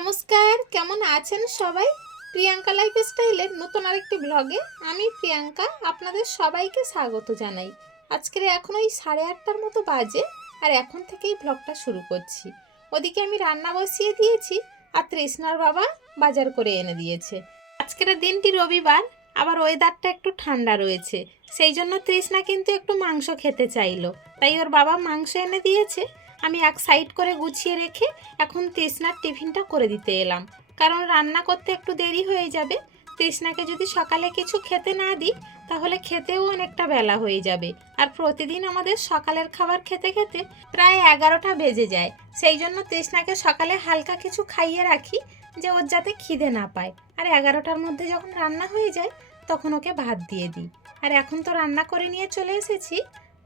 নমস্কার, কেমন আছেন সবাই? প্রিয়াঙ্কা লাইফ স্টাইলের নতুন আরেকটি ব্লগে আমি প্রিয়াঙ্কা আপনাদের সবাইকে স্বাগত জানাই। আজকের এখন ওই সাড়ে আটটার মতো বাজে আর এখন থেকেই ব্লগটা শুরু করছি। ওদিকে আমি রান্না বসিয়ে দিয়েছি আর তৃষ্ণার বাবা বাজার করে এনে দিয়েছে। আজকের দিনটি রবিবার, আবার ওয়েদারটা একটু ঠান্ডা রয়েছে। সেই জন্য তৃষ্ণা কিন্তু একটু মাংস খেতে চাইলো। তাই ওর বাবা মাংস এনে দিয়েছে। আমি এক সাইড করে গুছিয়ে রেখে এখন তৃষ্ণার টিফিনটা করে দিতে এলাম। কারণ রান্না করতে একটু দেরি হয়ে যাবে। তৃষ্ণাকে যদি সকালে কিছু খেতে না দিই, তাহলে খেতেও অনেকটা বেলা হয়ে যাবে। আর প্রতিদিন আমাদের সকালের খাবার খেতে খেতে প্রায় এগারোটা বেজে যায়। সেই জন্য তৃষ্ণাকে সকালে হালকা কিছু খাইয়ে রাখি, যে ওর যাতে খিদে না পায়। আর এগারোটার মধ্যে যখন রান্না হয়ে যায়, তখন ওকে ভাত দিয়ে দিই। আর এখন তো রান্না করে নিয়ে চলে এসেছি।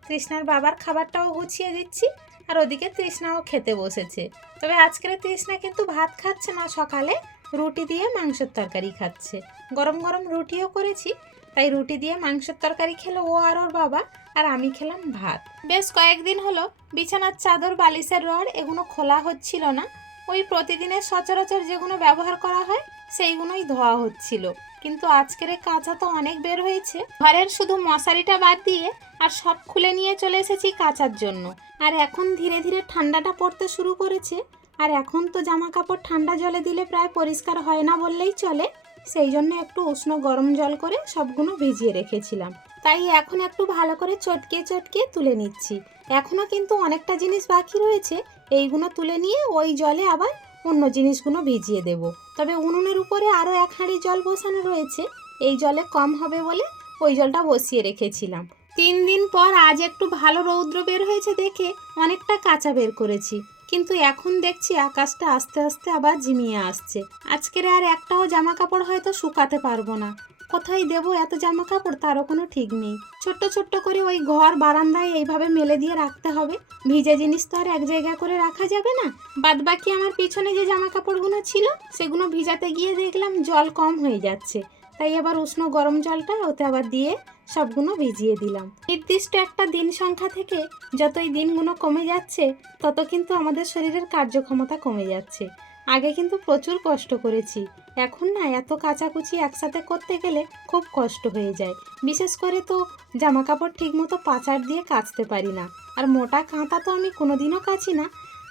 তৃষ্ণার বাবার খাবারটাও গুছিয়ে দিচ্ছি। আর ওদিকে তৃষ্ণাও খেতে বসেছে। তবে আজকের তৃষ্ণা কিন্তু ভাত খাচ্ছে না সকালে, রুটি দিয়ে মাংসের তরকারি খাচ্ছে। গরম গরম রুটিও করেছি, তাই রুটি দিয়ে মাংসের তরকারি খেলো ও আর ওর বাবা, আর আমি খেলাম ভাত। বেশ কয়েকদিন হলো, বিছানার চাদর, বালিশের রড এগুলো খোলা হচ্ছিল না। ওই প্রতিদিনের সচরাচর যেগুলো ব্যবহার করা হয় সেইগুলোই ধোয়া হচ্ছিল। কিন্তু আজকের কাঁচা তো অনেক বের হয়েছে। ঘরের শুধু মশারিটা বাদ দিয়ে আর সব খুলে নিয়ে চলে এসেছি কাচার জন্য। আর এখন ধীরে ধীরে ঠান্ডাটা পড়তে শুরু করেছে। আর এখন তো জামা কাপড় ঠান্ডা জলে দিলে প্রায় পরিষ্কার হয় না বললেই চলে। সেই জন্য একটু উষ্ণ গরম জল করে সবগুলো ভিজিয়ে রেখেছিলাম। তাই এখন একটু ভালো করে চটকে চটকে তুলে নিচ্ছি। এখনও কিন্তু অনেকটা জিনিস বাকি রয়েছে। এইগুলো তুলে নিয়ে ওই জলে আবার অন্য জিনিসগুলো ভিজিয়ে দেব। তবে উনুনের উপরে আরও এক হাঁড়ি জল বসানো রয়েছে। এই জলে কম হবে বলে ওই জলটা বসিয়ে রেখেছিলাম। তিন দিন পর আজ একটু ভালো রৌদ্র বের হয়েছে দেখে অনেকটা কাঁচা বের করেছি। কিন্তু এখন দেখছি আকাশটা আস্তে আস্তে আবার জিমিয়ে আসছে। আজকের আর একটাও জামা কাপড় হয়তো শুকাতে পারব না। কোথায় দেবো এত জামা কাপড় তারও কোনো ঠিক নেই। ছোট্ট ছোট্ট করে ওই ঘর বারান্দায় এইভাবে মেলে দিয়ে রাখতে হবে। ভিজে জিনিস তো আর এক জায়গা করে রাখা যাবে না। বাদ বাকি আমার পিছনে যে জামা কাপড়গুলো ছিল, সেগুলো ভিজাতে গিয়ে দেখলাম জল কম হয়ে যাচ্ছে। তাই আবার উষ্ণ গরম জলটা ওতে আবার দিয়ে সবগুলো ভিজিয়ে দিলাম। নির্দিষ্ট একটা দিন সংখ্যা থেকে যতই দিনগুলো কমে যাচ্ছে, তত কিন্তু আমাদের শরীরের কার্যক্ষমতা কমে যাচ্ছে। আগে কিন্তু প্রচুর কষ্ট করেছি। এখন না এত কাচাকুচি একসাথে করতে গেলে খুব কষ্ট হয়ে যায়। বিশেষ করে তো জামা কাপড় ঠিকমতো পাচার দিয়ে কাচতে পারি না। আর মোটা কাঁথা তো আমি কোনোদিনও কাচি না।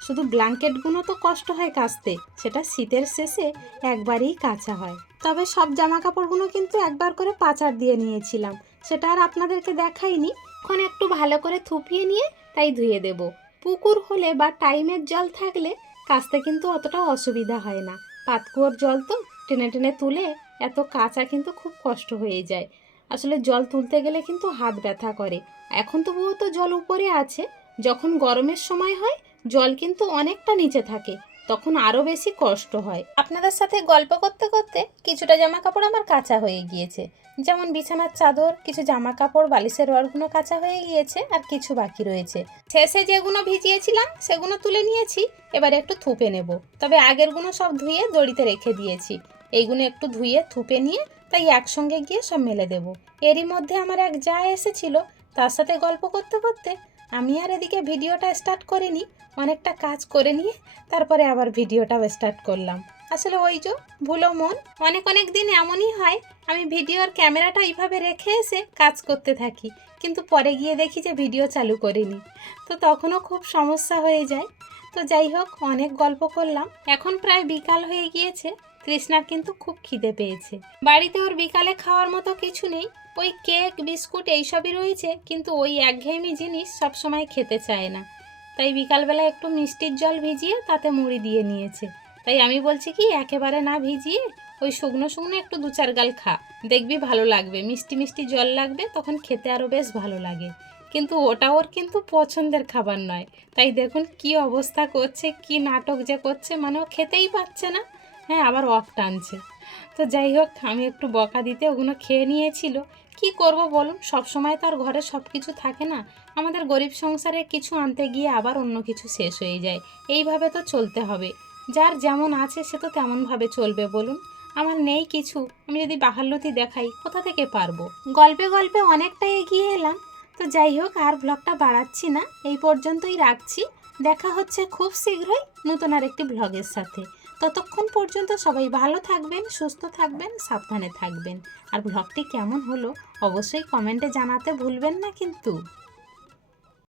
শুধু ব্ল্যাঙ্কেটগুলো তো কষ্ট হয় কাচতে, সেটা শীতের শেষে একবারেই কাচা হয়। তবে সব জামা কাপড়গুলো কিন্তু একবার করে পাচার দিয়ে নিয়েছিলাম। সেটা আর আপনাদেরকে দেখাইনি। এখন একটু ভালো করে থুপিয়ে নিয়ে তাই ধুয়ে দেব। পুকুর হলে বা টাইমের জল থাকলে কাচতে কিন্তু অতটা অসুবিধা হয় না। পাতকুয়োর জল তো টেনে টেনে তুলে এত কাঁচা কিন্তু খুব কষ্ট হয়ে যায়। আসলে জল তুলতে গেলে কিন্তু হাত ব্যথা করে। এখন তো বহুত জল উপরে আছে। যখন গরমের সময় হয়, জল কিন্তু অনেকটা নিচে থাকে। তখন আরও বেশি কষ্ট হয়। আপনাদের সাথে গল্প করতে করতে কিছুটা জামা কাপড় আমার কাঁচা হয়ে গিয়েছে। যেমন বিছানার চাদর, কিছু জামা কাপড় বালিশের রডগুলো কাঁচা হয়ে গিয়েছে আর কিছু বাকি রয়েছে। শেষে যেগুলো ভিজিয়েছিলাম, সেগুলো তুলে নিয়েছি। এবার একটু থুপে নেব। তবে আগেরগুলো সব ধুয়ে দড়িতে রেখে দিয়েছি। এইগুলো একটু ধুয়ে, থুপে নিয়ে তাই একসঙ্গে গিয়ে সব মেলে দেব। এরই মধ্যে আমার এক যা এসেছিল, তার সাথে গল্প করতে করতে আমি আর এদিকে ভিডিওটা স্টার্ট করিনি, অনেকটা কাজ করে নিয়ে তারপরে আবার ভিডিওটাও স্টার্ট করলাম। আসলে ওই যে ভুলো মন, অনেক অনেক দিন এমনই হয়, আমি ভিডিওর ক্যামেরাটা এইভাবে রেখে এসে কাজ করতে থাকি, কিন্তু পরে গিয়ে দেখি যে ভিডিও চালু করিনি। তো তখনও খুব সমস্যা হয়ে যায়। তো যাই হোক, অনেক গল্প করলাম। এখন প্রায় বিকাল হয়ে গিয়েছে। তৃষ্ণার কিন্তু খুব খিদে পেয়েছে। বাড়িতে ওর বিকালে খাওয়ার মতো কিছু নেই। ওই কেক, বিস্কুট এইসবই রয়েছে, কিন্তু ওই একঘেয়েমি জিনিস সবসময় খেতে চায় না। তাই বিকালবেলা একটু মিষ্টির জল ভিজিয়ে তাতে মুড়ি দিয়ে নিয়েছে। তাই আমি বলছি কি, একেবারে না ভিজিয়ে ওই শুকনো শুকনো একটু দু চার গাল খা। দেখবি ভালো লাগবে। মিষ্টি মিষ্টি জল লাগবে, তখন খেতে আরও বেশ ভালো লাগে। কিন্তু ওটা ওর কিন্তু পছন্দের খাবার নয়। তাই দেখুন কি অবস্থা করছে, কি নাটক যে করছে মানে ও খেতেই পাচ্ছে না। হ্যাঁ আবার অফ টানছে। তো যাই হোক, আমি একটু বকা দিতে ওগুলো খেয়ে নিয়েছিল। কি করব বলুন? সব সময় তো আর ঘরে সব কিছু থাকে না। আমাদের গরিব সংসারে কিছু আনতে গিয়ে আবার অন্য কিছু শেষ হয়ে যায়। এইভাবে তো চলতে হবে। যার যেমন আছে, সে তো তেমনভাবে চলবে বলুন। আমার নেই কিছু, আমি যদি বাহাল্যতি দেখাই, কোথা থেকে পারব? গল্পে গল্পে অনেকটা এগিয়ে এলাম। তো যাই হোক, আর ব্লগটা বাড়াচ্ছি না, এই পর্যন্তই রাখছি। দেখা হচ্ছে খুব শীঘ্রই নতুন আর একটি ব্লগের সাথে। ততক্ষণ পর্যন্ত সবাই ভালো থাকবেন, সুস্থ থাকবেন, সাবধানে থাকবেন। আর ব্লগটি কেমন হলো অবশ্যই কমেন্টে জানাতে ভুলবেন না কিন্তু।